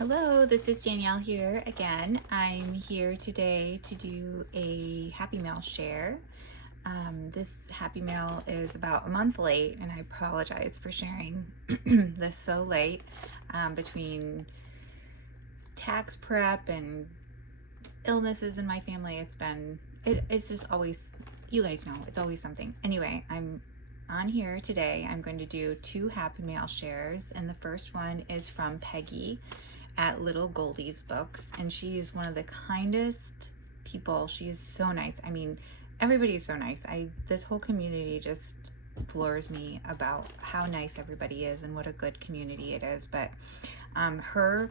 Hello, this is Danielle here again. I'm here today to do a Happy Mail share. This Happy Mail is about a month late, and I apologize for sharing this so late. Between tax prep and illnesses in my family, it's just always, you guys know, it's always something. Anyway, I'm on here today. I'm going to do 2 Happy Mail shares, and the first one is from Peggy at LittleGoldiesBooks, and she is one of the kindest people. She is so nice. I mean, everybody is so nice. This whole community just floors me about how nice everybody is and what a good community it is. But her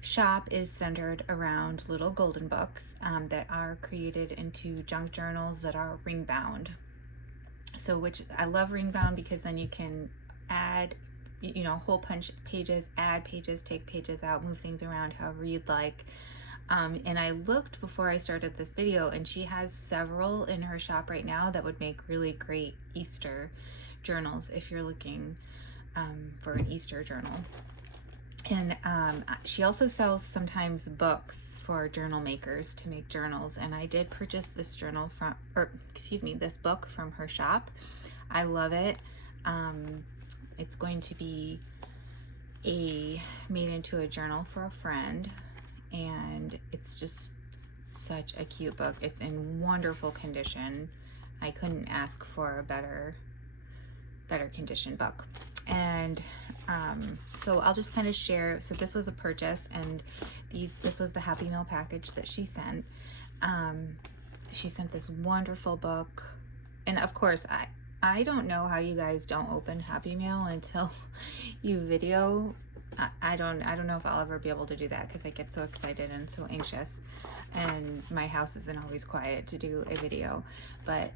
shop is centered around little golden books that are created into junk journals that are ring bound. So, which I love ring bound because then you can add, you know, hole punch pages, add pages, take pages out, move things around however you'd like. And I looked before I started this video, and she has several in her shop right now that would make really great Easter journals if you're looking for an Easter journal. And she also sells sometimes books for journal makers to make journals. And I did purchase this this book from her shop. I love it. It's going to be made into a journal for a friend, and it's just such a cute book. It's in wonderful condition. I couldn't ask for a better condition book. And so I'll just kind of share. So this was a purchase, and this was the Happy Mail package that she sent. She sent this wonderful book, and of course I don't know how you guys don't open Happy Mail until you video. I don't know if I'll ever be able to do that because I get so excited and so anxious, and my house isn't always quiet to do a video. But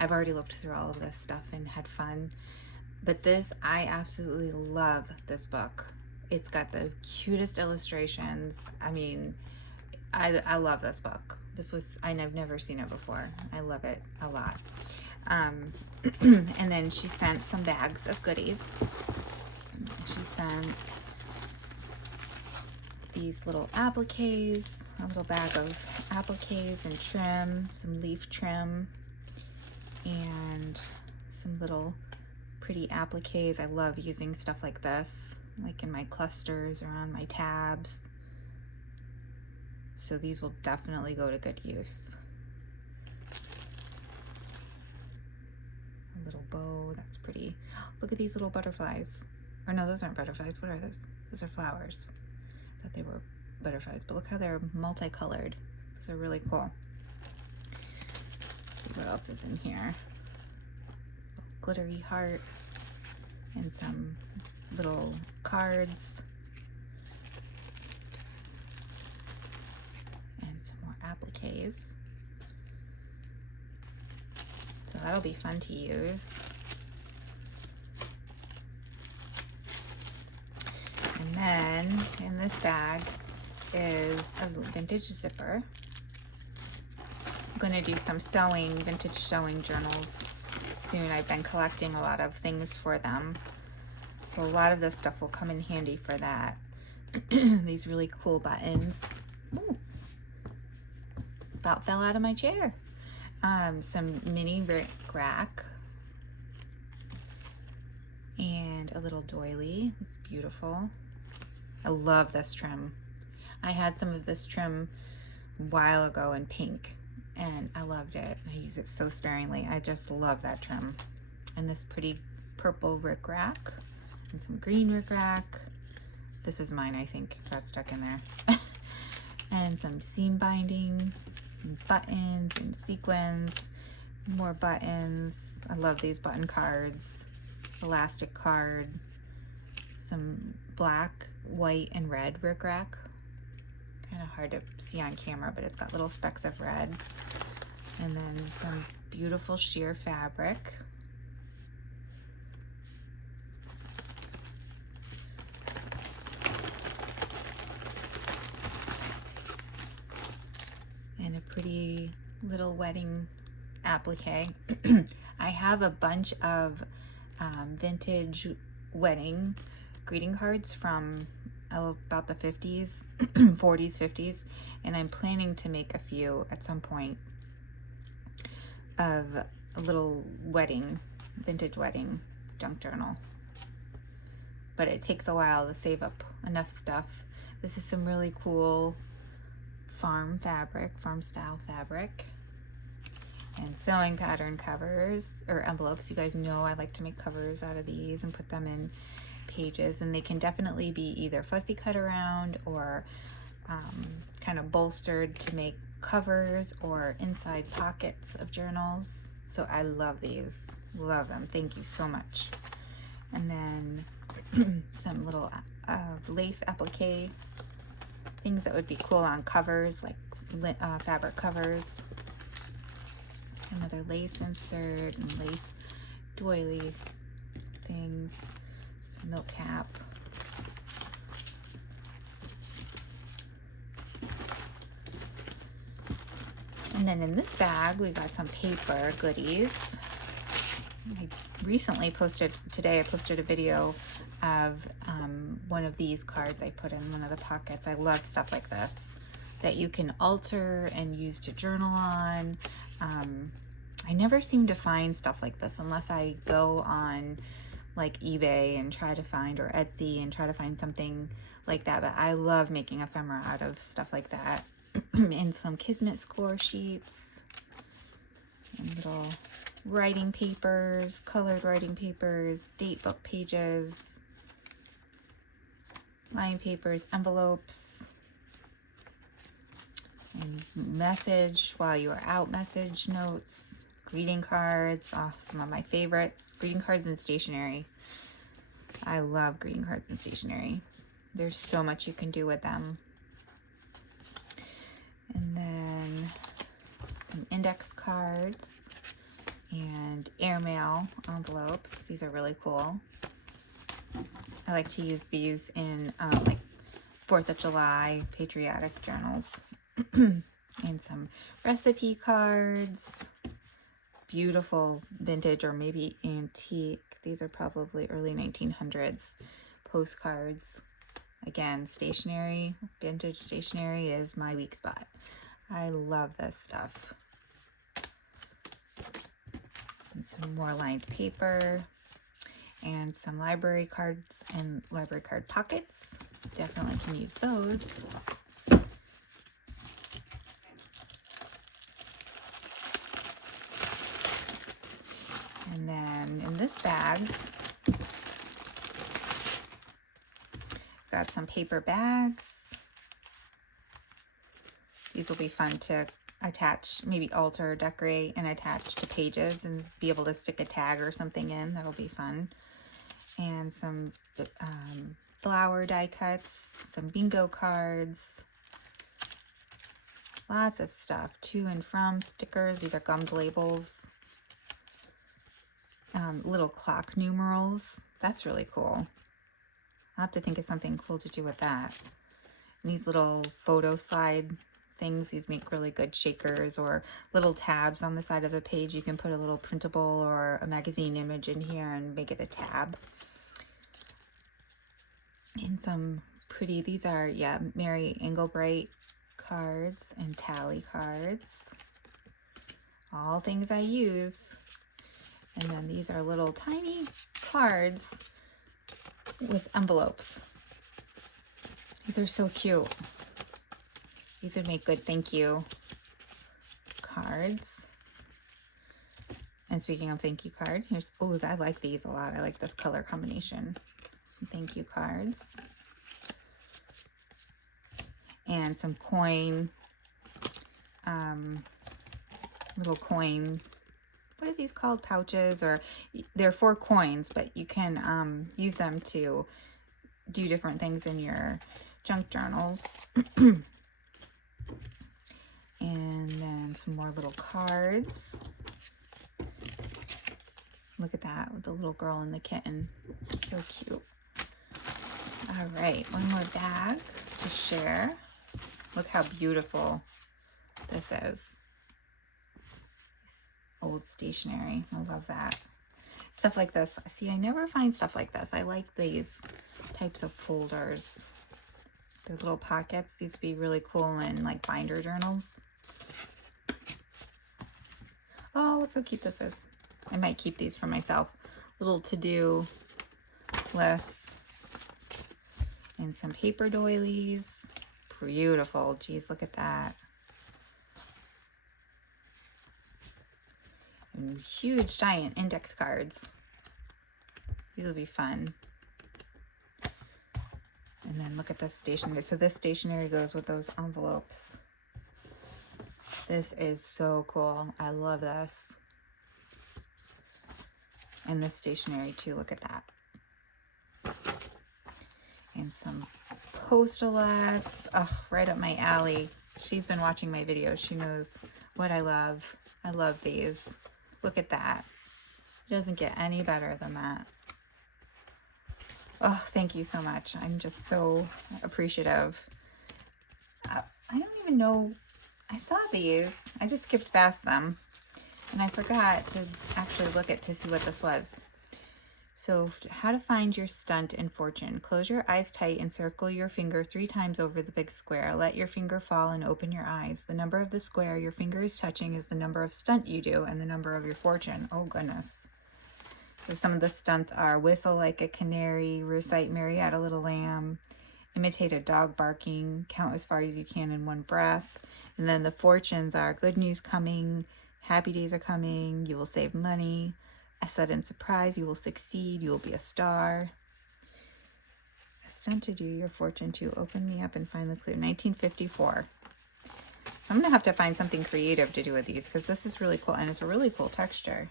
I've already looked through all of this stuff and had fun. But I absolutely love this book. It's got the cutest illustrations. I mean, I love this book. I've never seen it before. I love it a lot. And then she sent some bags of goodies. She sent these little appliques, a little bag of appliques and trim, some leaf trim, and some little pretty appliques. I love using stuff like this, like in my clusters or on my tabs. So these will definitely go to good use. Little bow, that's pretty. Look at these little butterflies. Or no, those aren't butterflies. What are those? Those are flowers. I thought they were butterflies, but look how they're multicolored. Those are really cool. Let's see what else is in here. Glittery heart and some little cards and some more appliques. So that'll be fun to use. And then in this bag is a vintage zipper. I'm going to do some vintage sewing journals soon. I've been collecting a lot of things for them. So a lot of this stuff will come in handy for that. These really cool buttons. Ooh, about fell out of my chair. Some mini rack and a little doily. It's beautiful. I love this trim. I had some of this trim a while ago in pink, and I loved it. I use it so sparingly. I just love that trim. And this pretty purple rickrack and some green rickrack. This is mine, I think. Got stuck in there. And some seam binding, and buttons and sequins, more buttons. I love these button cards. Elastic card, some black, white, and red rickrack. Kind of hard to see on camera, but it's got little specks of red. And then some beautiful sheer fabric. And a pretty little wedding applique. I have a bunch of vintage wedding greeting cards from about the 50s, 40s, 50s, and I'm planning to make a few at some point of a little wedding, vintage wedding junk journal. But it takes a while to save up enough stuff. This is some really cool farm style fabric. And sewing pattern covers, or envelopes. You guys know I like to make covers out of these and put them in pages, and they can definitely be either fussy cut around or kind of bolstered to make covers or inside pockets of journals. So I love these, love them. Thank you so much. And then some little lace applique, things that would be cool on covers, like fabric covers. Another lace insert and lace doily things, some milk cap. And then in this bag, we got some paper goodies. I recently posted a video of one of these cards I put in one of the pockets. I love stuff like this that you can alter and use to journal on. I never seem to find stuff like this unless I go on like eBay and try to find, or Etsy and try to find something like that. But I love making ephemera out of stuff like that. And some Kismet score sheets and little writing papers, colored writing papers, date book pages, line papers, envelopes, and message while you are out message notes, greeting cards, some of my favorites, greeting cards and stationery. I love greeting cards and stationery. There's so much you can do with them. And then some index cards and airmail envelopes. These are really cool. I like to use these in like 4th of July patriotic journals. And some recipe cards, beautiful vintage or maybe antique. These are probably early 1900s postcards. Again, stationery, vintage stationery is my weak spot. I love this stuff. And some more lined paper and some library cards and library card pockets. Definitely can use those. And then in this bag, got some paper bags. These will be fun to attach, maybe alter, decorate, and attach to pages and be able to stick a tag or something in. That'll be fun. And some flower die cuts, some bingo cards, lots of stuff. To and from stickers. These are gummed labels. Little clock numerals. That's really cool. I'll have to think of something cool to do with that. And these little photo slide things, these make really good shakers, or little tabs on the side of the page. You can put a little printable or a magazine image in here and make it a tab. And some pretty, these are, yeah, Mary Engelbright cards and tally cards. All things I use. And then these are little tiny cards with envelopes. These are so cute. These would make good thank you cards. And speaking of thank you card, here's, oh, I like these a lot. I like this color combination. Some thank you cards. And some coin, little coin, what are these called? Pouches, or they're for coins, but you can use them to do different things in your junk journals. And then some more little cards. Look at that with the little girl and the kitten. So cute. All right, one more bag to share. Look how beautiful this is. Old stationery. I love that. Stuff like this. See, I never find stuff like this. I like these types of folders. They're little pockets. These would be really cool in like binder journals. Oh, look how cute this is. I might keep these for myself. Little to-do lists. And some paper doilies. Beautiful. Geez, look at that. And huge, giant index cards. These will be fun. And then look at this stationery. So this stationery goes with those envelopes. This is so cool. I love this. And this stationery too. Look at that. And some postalettes. Oh, right up my alley. She's been watching my videos. She knows what I love. I love these. Look at that. It doesn't get any better than that. Oh, thank you so much. I'm just so appreciative. I don't even know. I saw these. I just skipped past them. And I forgot to actually look at to see what this was. So, how to find your stunt in fortune. Close your eyes tight and circle your finger 3 times over the big square. Let your finger fall and open your eyes. The number of the square your finger is touching is the number of stunt you do and the number of your fortune. Oh, goodness. So some of the stunts are whistle like a canary, recite Mary Had a Little Lamb, imitate a dog barking, count as far as you can in one breath. And then the fortunes are good news coming, happy days are coming, you will save money, a sudden surprise, you will succeed, you will be a star. A stunt to do your fortune to open me up and find the clue. 1954. I'm going to have to find something creative to do with these because this is really cool and it's a really cool texture.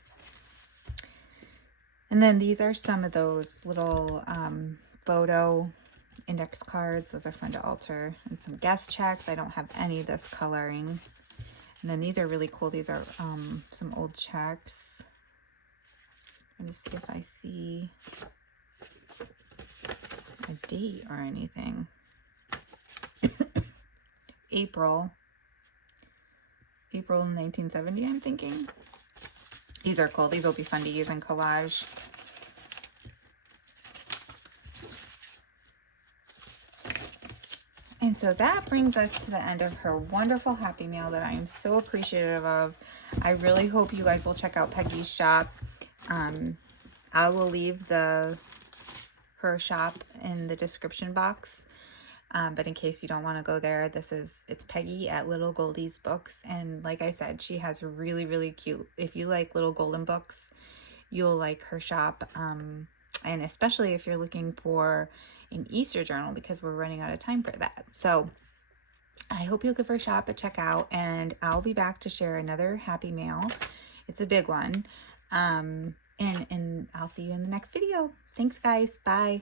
And then these are some of those little photo index cards. Those are fun to alter. And some guest checks. I don't have any of this coloring. And then these are really cool. These are some old checks. Let me see if I see a date or anything. April 1970, I'm thinking. These are cool. These will be fun to use in collage. And so that brings us to the end of her wonderful happy mail that I am so appreciative of. I really hope you guys will check out Peggy's shop. I will leave her shop in the description box. But in case you don't want to go there, it's Peggy at LittleGoldiesBooks. And like I said, she has really, really cute. If you like Little Golden books, you'll like her shop. And especially if you're looking for an Easter journal because we're running out of time for that. So I hope you'll give her a shop a check out, and I'll be back to share another happy mail. It's a big one. And I'll see you in the next video. Thanks, guys. Bye.